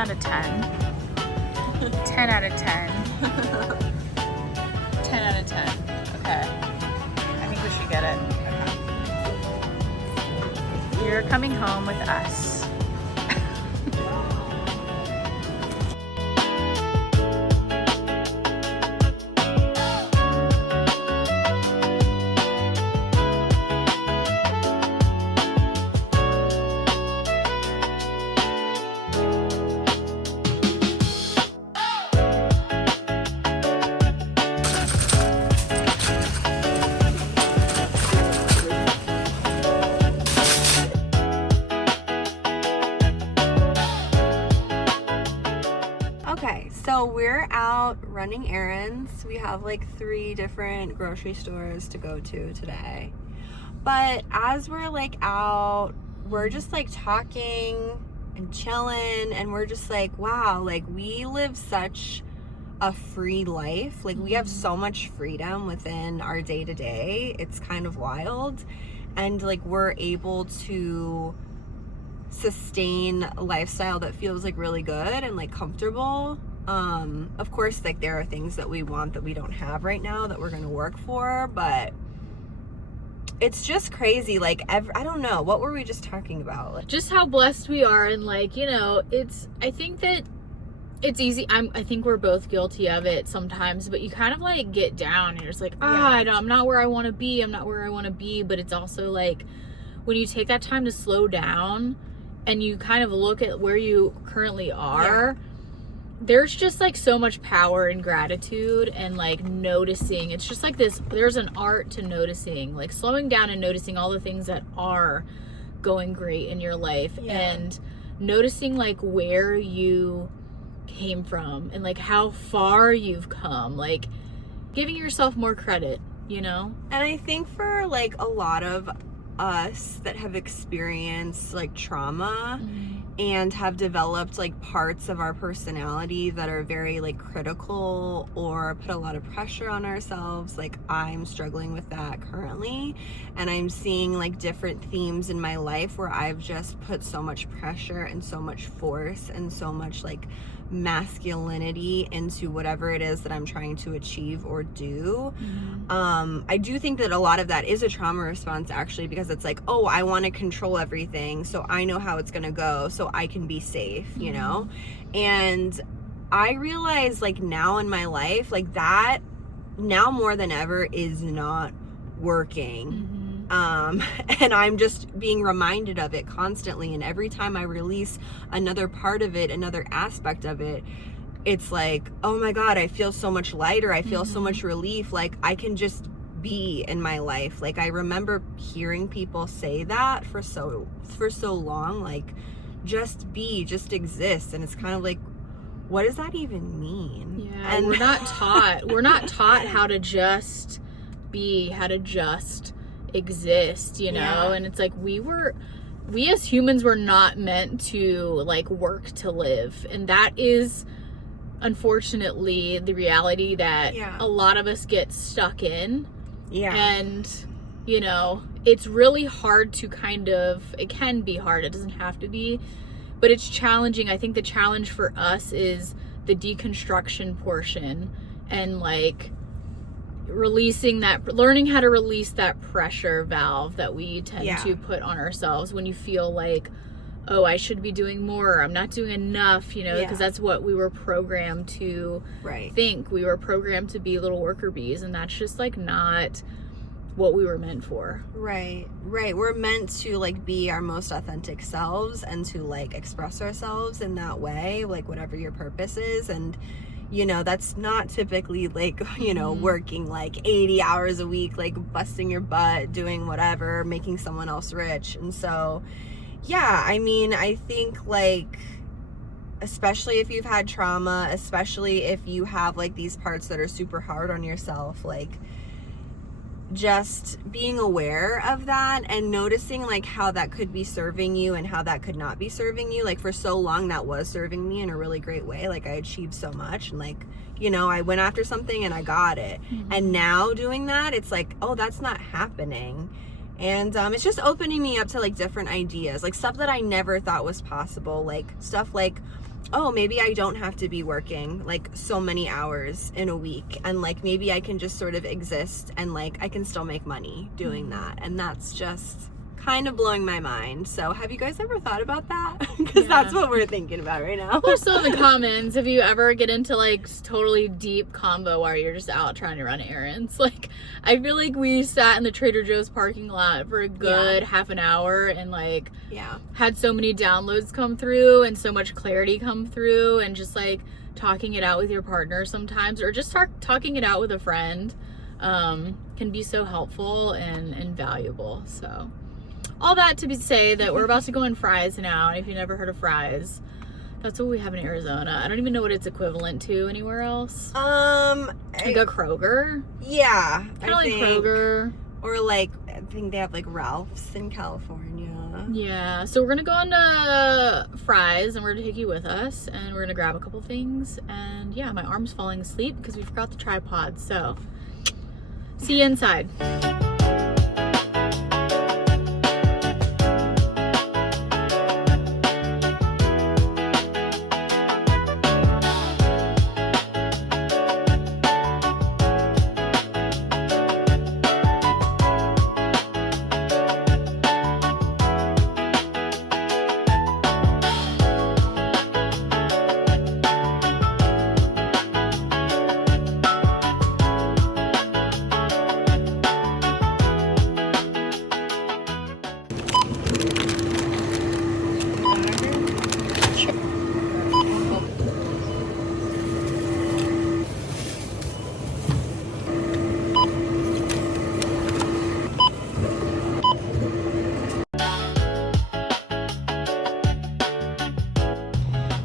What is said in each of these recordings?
out of 10. 10 out of 10. 10 out of 10. Okay. I think we should get it. Okay. You're coming home with us. Okay, so we're out running errands. We have like 3 different grocery stores to go to today. But as we're like out, we're just like talking and chilling, and we're just like, wow, like we live such a free life. Like we have so much freedom within our day-to-day. It's kind of wild. And like we're able to sustain a lifestyle that feels like really good and like comfortable. Of course, like there are things that we want that we don't have right now that we're gonna work for, but it's just crazy. Like I don't know, what were we just talking about? Like, just how blessed we are, and like, you know, I think that it's easy. I think we're both guilty of it sometimes, but you kind of like get down and you're just like, I'm not where I want to be. I'm not where I want to be. But it's also like when you take that time to slow down and you kind of look at where you currently are, there's just like so much power in gratitude and like noticing. It's just like there's an art to noticing, like slowing down and noticing all the things that are going great in your life and noticing like where you came from and like how far you've come, like giving yourself more credit, you know? And I think for like a lot of us that have experienced like trauma and have developed like parts of our personality that are very like critical or put a lot of pressure on ourselves, like I'm struggling with that currently, and I'm seeing like different themes in my life where I've just put so much pressure and so much force and so much like masculinity into whatever it is that I'm trying to achieve or do. I do think that a lot of that is a trauma response actually, because it's like, oh, I want to control everything, so I know how it's gonna go so I can be safe, you know? And I realize like now in my life, like that now more than ever is not working. And I'm just being reminded of it constantly, and every time I release another part of it, another aspect of it, it's like, oh my God, I feel so much lighter. I feel so much relief. Like I can just be in my life. Like I remember hearing people say that for so long, like just be, just exist. And it's kind of like, what does that even mean? Yeah, and we're not taught how to just be, how to just exist, you know? And it's like we as humans were not meant to like work to live, and that is unfortunately the reality that a lot of us get stuck in. And you know, it's really hard to it can be hard, it doesn't have to be, but it's challenging. I think the challenge for us is the deconstruction portion, and like learning how to release that pressure valve that we tend to put on ourselves when you feel like, oh, I should be doing more, I'm not doing enough, you know, because that's what we were programmed to think. We were programmed to be little worker bees, and that's just like not what we were meant for. Right. We're meant to like be our most authentic selves and to like express ourselves in that way, like whatever your purpose is. And you know, that's not typically like, you know, working like 80 hours a week, like busting your butt, doing whatever, making someone else rich. And so, yeah, I mean, I think like, especially if you've had trauma, especially if you have like these parts that are super hard on yourself, like just being aware of that and noticing like how that could be serving you and how that could not be serving you. Like for so long that was serving me in a really great way. Like I achieved so much, and like, you know, I went after something and I got it. And now doing that, it's like, oh, that's not happening. And it's just opening me up to like different ideas, like stuff that I never thought was possible, like stuff like oh, maybe I don't have to be working like so many hours in a week, and like maybe I can just sort of exist and like I can still make money doing that. And that's just kind of blowing my mind. So have you guys ever thought about that? Because that's what we're thinking about right now. Also in the comments, if you ever get into like totally deep combo where you're just out trying to run errands, like I feel like we sat in the Trader Joe's parking lot for a good half an hour and like had so many downloads come through and so much clarity come through, and just like talking it out with your partner sometimes, or just talking it out with a friend can be so helpful and valuable. So all that to say that we're about to go in Fry's now, and if you've never heard of Fry's, that's what we have in Arizona. I don't even know what it's equivalent to anywhere else. Like a Kroger? Yeah. Kind of like Kroger. Or like, I think they have like Ralph's in California. Yeah, so we're gonna go into Fry's and we're gonna take you with us, and we're gonna grab a couple things, and yeah, my arm's falling asleep because we forgot the tripod, so see you inside.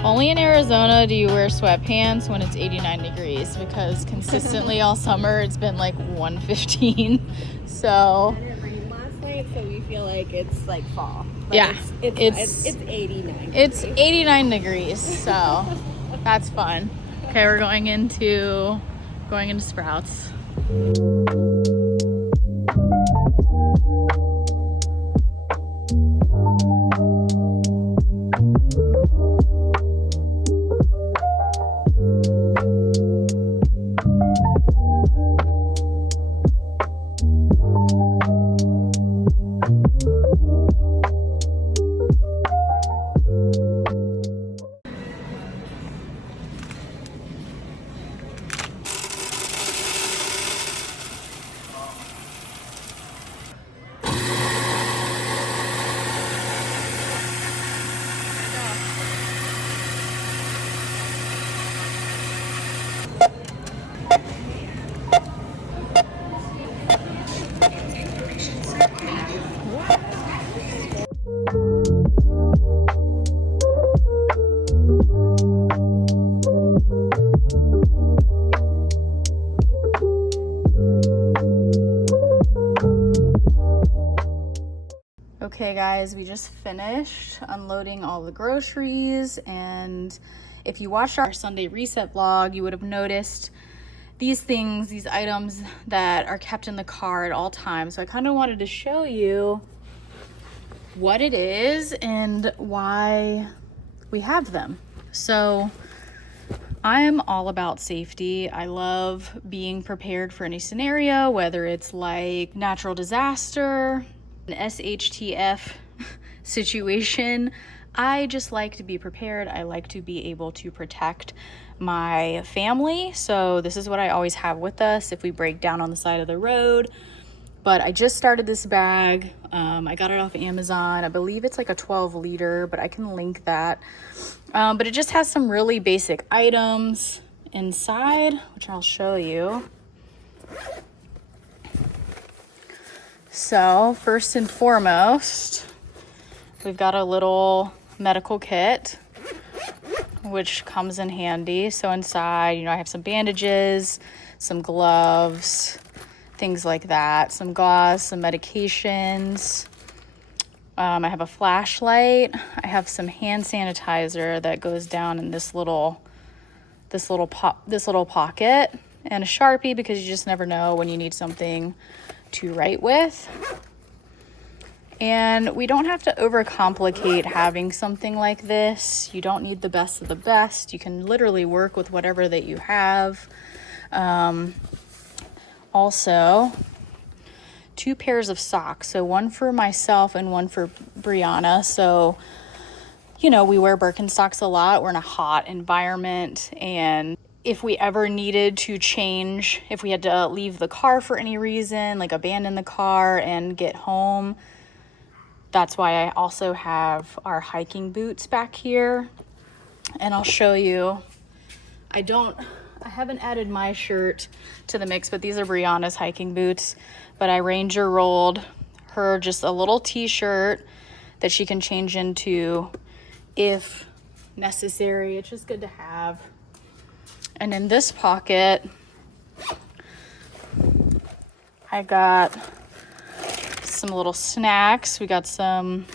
Only in Arizona do you wear sweatpants when it's 89 degrees, because consistently all summer it's been like 115. So It rained last night, so we feel like it's like fall. But yeah, it's 89. It's 89 degrees, so that's fun. Okay, we're going into Sprouts. Okay guys, we just finished unloading all the groceries, and if you watched our Sunday reset vlog, you would have noticed these items that are kept in the car at all times. So I kind of wanted to show you what it is and why we have them. So I am all about safety. I love being prepared for any scenario, whether it's like natural disaster, an SHTF situation. I just like to be prepared. I like to be able to protect my family. So this is what I always have with us if we break down on the side of the road. But I just started this bag. I got it off Amazon. I believe it's like a 12 liter, but I can link that. But it just has some really basic items inside, which I'll show you. So first and foremost, we've got a little medical kit, which comes in handy. So inside, I have some bandages, some gloves, things like that, some gauze, some medications. I have a flashlight. I have some hand sanitizer that goes down in this little pocket, and a Sharpie, because you just never know when you need something to write with. And we don't have to overcomplicate having something like this. You don't need the best of the best. You can literally work with whatever that you have. Also, 2 pairs of socks. So one for myself and one for Brianna. So, you know, we wear Birkenstocks a lot. We're in a hot environment, and if we ever needed to change, if we had to leave the car for any reason, like abandon the car and get home, that's why I also have our hiking boots back here. And I'll show you. I haven't added my shirt to the mix, but these are Brianna's hiking boots. But I Ranger rolled her just a little t-shirt that she can change into if necessary. It's just good to have. And in this pocket, I got some little snacks. We got some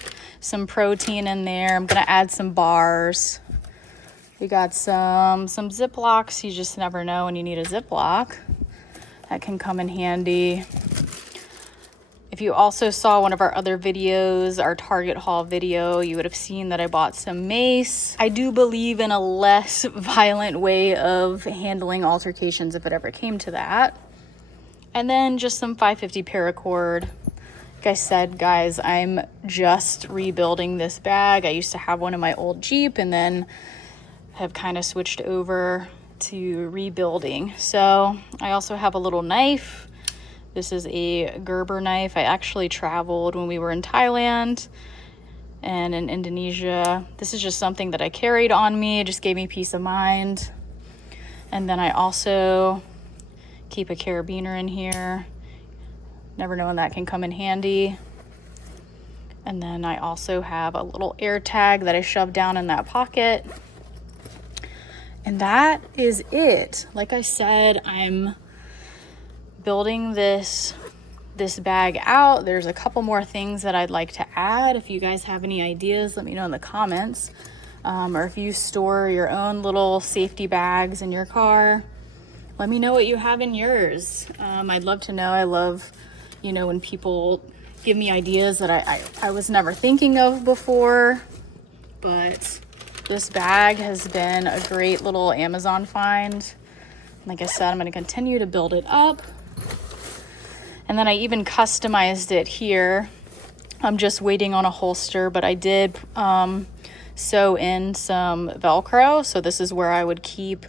protein in there. I'm gonna add some bars. We got some Ziplocs. You just never know when you need a Ziploc. That can come in handy. If you also saw one of our other videos, our Target haul video, you would have seen that I bought some mace. I do believe in a less violent way of handling altercations if it ever came to that. And then just some 550 paracord. Like I said, guys, I'm just rebuilding this bag. I used to have one in my old Jeep and then have kind of switched over to rebuilding. So I also have a little knife. This is a Gerber knife. I actually traveled when we were in Thailand and in Indonesia. This is just something that I carried on me. It just gave me peace of mind. And then I also keep a carabiner in here. Never know when that can come in handy. And then I also have a little air tag that I shoved down in that pocket. And that is it. Like I said, I'm building this bag out. There's a couple more things that I'd like to add. If you guys have any ideas, let me know in the comments. Or if you store your own little safety bags in your car, let me know what you have in yours. I'd love to know. I love, you know, when people give me ideas that I was never thinking of before. But this bag has been a great little Amazon find. Like I said, I'm going to continue to build it up. And then I even customized it here. I'm just waiting on a holster, but I did sew in some Velcro. So this is where I would keep,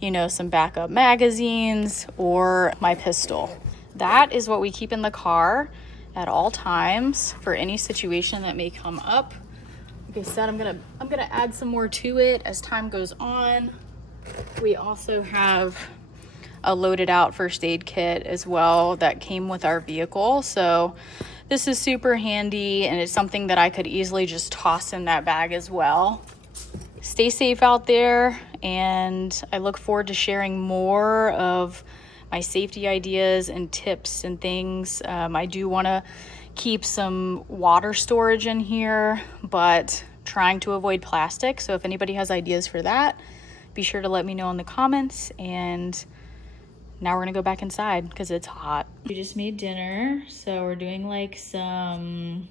you know, some backup magazines or my pistol. That is what we keep in the car at all times for any situation that may come up. Like I said, I'm gonna add some more to it as time goes on. We also have a loaded out first aid kit as well that came with our vehicle. So this is super handy, and it's something that I could easily just toss in that bag as well. Stay safe out there, and I look forward to sharing more of my safety ideas and tips and things. I do want to keep some water storage in here, but trying to avoid plastic. So if anybody has ideas for that, be sure to let me know in the comments. And now we're gonna go back inside because it's hot. We just made dinner, so we're doing like some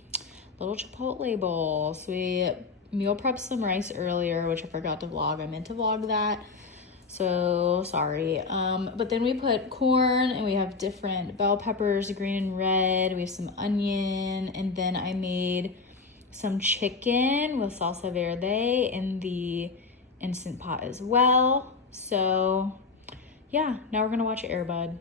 little Chipotle bowls. We meal prepped some rice earlier, which I forgot to vlog. I meant to vlog that, so sorry. But then we put corn, and we have different bell peppers, green and red. We have some onion, and then I made some chicken with salsa verde in the Instant Pot as well. So yeah, now we're gonna watch Air Bud.